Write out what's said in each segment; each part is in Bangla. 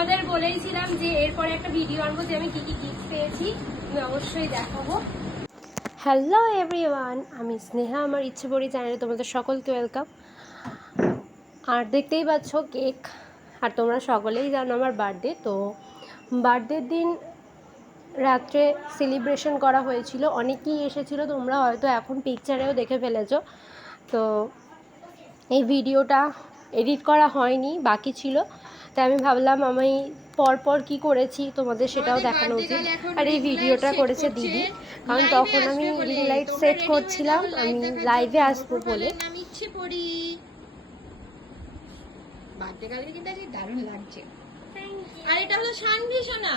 তোমাদের বলেইছিলাম যে এরপরে একটা ভিডিও আনবো যে আমি কি কি গিফট পেয়েছি, আমি অবশ্যই দেখাবো। হ্যালো এভরিওয়ান, আমি স্নেহা, আমার ইচ্ছে পড়ি চ্যানেলে তোমাদের সকলকে ওয়েলকাম। আর দেখতেই পাচ্ছ কেক, আর তোমরা সকলেই জানো আমার বার্থডে। তো বার্থডের দিন রাত্রে সেলিব্রেশন করা হয়েছিল, অনেকেই এসেছিলো, তোমরা হয়তো এখন পিকচারেও দেখে ফেলেছো। তো এই ভিডিওটা এডিট করা হয়নি, বাকি ছিল, তাই আমি ভাবলাম আমি পরপর কি করেছি তোমাদের সেটাও দেখানো উচিত। আর এই ভিডিওটা করেছে দিদি, কারণ তখন আমি রিং লাইট সেট করছিলাম, আমি লাইভে আসবো বলে। আমি ইচ্ছে পড়ি বার্থডে কালকে কিন্তু আজকে দারুণ লাগছে। আর এটা হলো শানভি সোনা।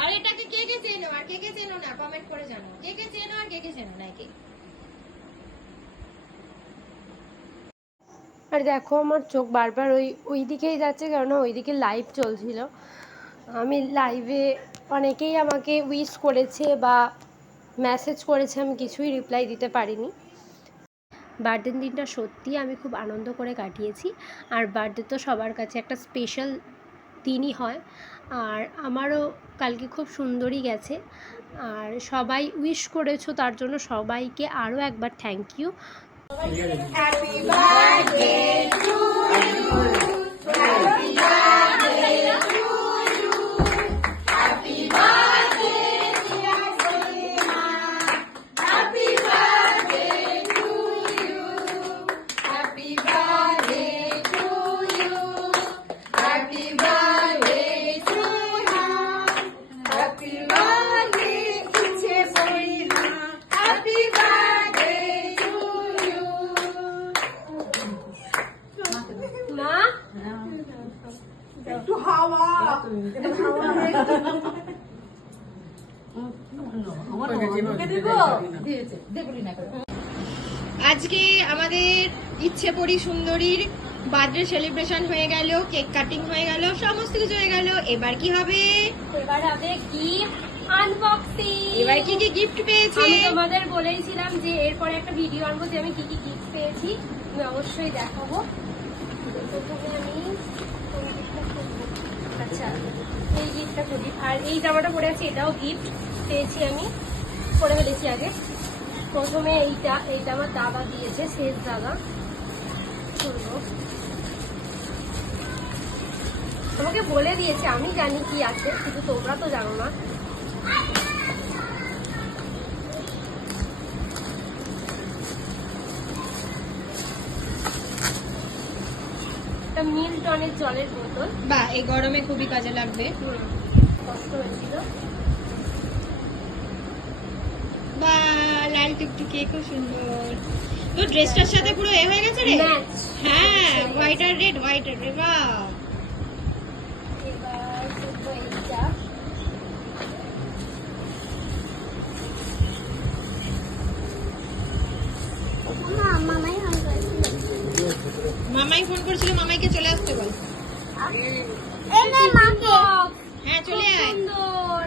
আর এটাকে কে কে চেনো আর কে কে চেনো না কমেন্ট করে জানাও, কে কে চেনো আর কে কে চেনো না কে। আর দেখো আমার চোখ বারবার ওই দিকেই যাচ্ছে, কারণ ওইদিকে লাইভ চলছিল। আমি লাইভে অনেকেই আমাকে উইশ করেছে বা মেসেজ করেছে, আমি কিছুই রিপ্লাই দিতে পারিনি। বার্থডের দিনটা সত্যিই আমি খুব আনন্দ করে কাটিয়েছি। আর বার্থডে তো সবার কাছে একটা স্পেশাল দিনই হয়, আর আমারও কালকে খুব সুন্দরই গেছে। আর সবাই উইশ করেছো, তার জন্য সবাইকে আরও একবার thank you. Happy birthday to you, happy birthday to you, happy birthday dear Sonia, happy birthday to you, happy birthday to you, happy birthday to you, happy birthday ইচ্ছে পড়ি না, হ্যাপি বার্থডে টু ইউ। মা একটু হাওয়া আজকে আমাদের ইচ্ছে পড়ি সুন্দরীর বার্থডে সেলিব্রেশন হয়ে গেল, কেক কাটিং হয়ে গেল, সমস্ত কিছু হয়ে গেল। এবার কি হবে? এবার হবে গিফট আনবক্সিং। এবার কি কি গিফট পেয়েছে? আমি তোমাদের বলেইছিলাম যে এরপরে একটা ভিডিও আনবো যে আমি কি কি গিফট পেয়েছি, আমি অবশ্যই দেখাবো। প্রথমে আমি কোন গিফটটা করবো? আচ্ছা, এই গিফটটা করি। আর এই জামাটা পরে আছি, এটাও গিফট পেয়েছি, আমি পরে ফেলেছি আগে। প্রথমে এইটা আমার দাদা দিয়েছে, শেষ দাদা। শুনবো, আমাকে বলে দিয়েছে, আমি জানি কি আছে, কিন্তু তোমরা তো জানো না। একটা মিল্টনের জলের বোতল, বা এই গরমে খুবই কাজে লাগবে। কষ্ট হয়েছিল। বা লাল টুকটুকে খুব সুন্দর। তো ড্রেসটার সাথে পুরো এ হয়ে গেছে রে। ম্যাচ। হ্যাঁ, হোয়াইট আর রেড, হোয়াইট আর রেড। বাহ, এবার দেখবো এইটা। মামাই ফোন করেছিল, মামাইকে চলে আসতে বল। হ্যাঁ চলে আয়। সুন্দর।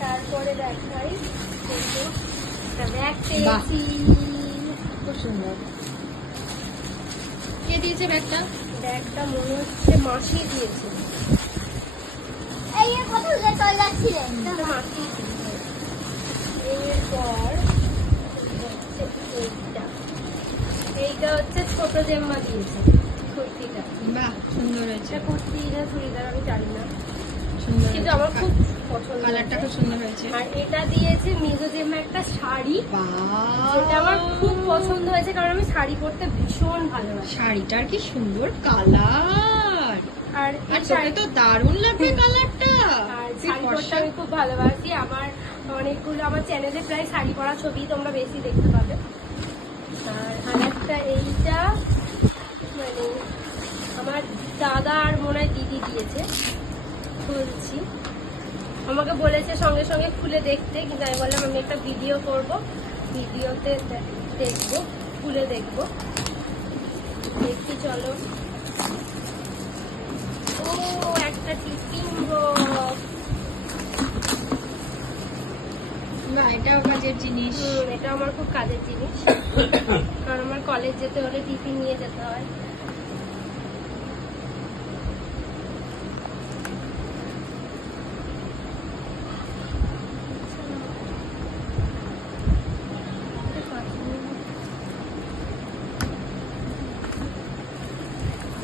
তারপরে দেখাই, একটা ব্যাগ পেয়েছি, খুব সুন্দর। কে দিয়েছে ব্যাগটা? ব্যাগটা মনে হচ্ছে মাসি দিয়েছে। এটা মাসি দিয়েছে। এরপর এইটা হচ্ছে ছোট জেম্মা দিয়েছে, কুর্তিটা। বাহ, সুন্দর হয়েছে। এটা কুর্তি না চুড়িদার আমি জানি না, সুন্দর কিন্তু হয়েছে। আমার খুব পছন্দ। কালারটা খুব সুন্দর হয়েছে। আর এটা দিয়েছে মেজো জেম্মা একটা শাড়ি, বাহ, যেটা আমার খুব পছন্দ হয়েছে, কারণ আমি শাড়ি পরতে ভীষণ ভালোবাসি। শাড়িটার কি সুন্দর কালার। আর আর তোকে তো দারুণ লাগবে কালারটা। আর শাড়ি পরতে আমি খুব ভালোবাসি। আমার অনেকগুলো, আমার চ্যানেলে প্রায় শাড়ি পরা ছবি তোমরা বেশি দেখতে পাবে। আর একটা এইটা মানে আমার দাদা আর মনে হয় দিদি দিয়েছে, খুলছি। আমাকে বলেছে সঙ্গে সঙ্গে খুলে দেখতে, কিন্তু আমি বললাম আমি একটা ভিডিও করব, ভিডিওতে দেখবো, খুলে দেখবো। দেখি চলো। ও একটা টিফিন বক্স, না এটাও কাজের জিনিস। এটা আমার খুব কাজের জিনিস, কারণ আমার কলেজ যেতে হলে টিফিন নিয়ে যেতে হয়।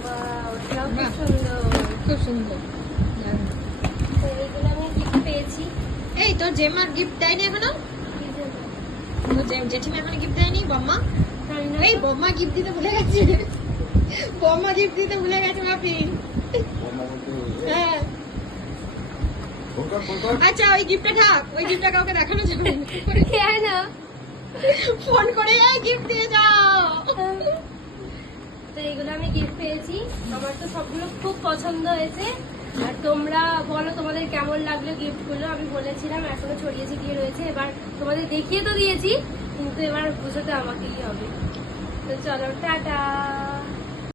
Wow, এটাও খুব সুন্দর। খুব সুন্দর। তো এইগুলো আমি গিফট পেয়েছি। এই তোর জেমার গিফট দেয়নি এখনো? কি জন্য? তোর জেঠিমা এখনো গিফট দেয়নি? বম্মা? জানি না এই তো। বম্মা গিফট দিতে ভুলে গেছে। বম্মা গিফট দিতে ভুলে গেছে বাপি। হ্যাঁ। আচ্ছা ওই গিফটটা থাক, ওই গিফটটা কাউকে দেখানো যাবে না। কেন? ফোন করে এই গিফট দিয়ে যাও। তো এইগুলো আমি গিফট পেয়েছি। আমার তো সবগুলো খুব পছন্দ হয়েছে। আর তোমরা বলো তোমাদের কেমন লাগলো গিফটগুলো। আমি বলেছিলাম এখনো ছড়িয়ে ছিটিয়ে রয়েছে, এবার তোমাদের দেখিয়ে তো দিয়েছি, কিন্তু এবার বুঝতে আমাকেই হবে। তো চলো টাটা।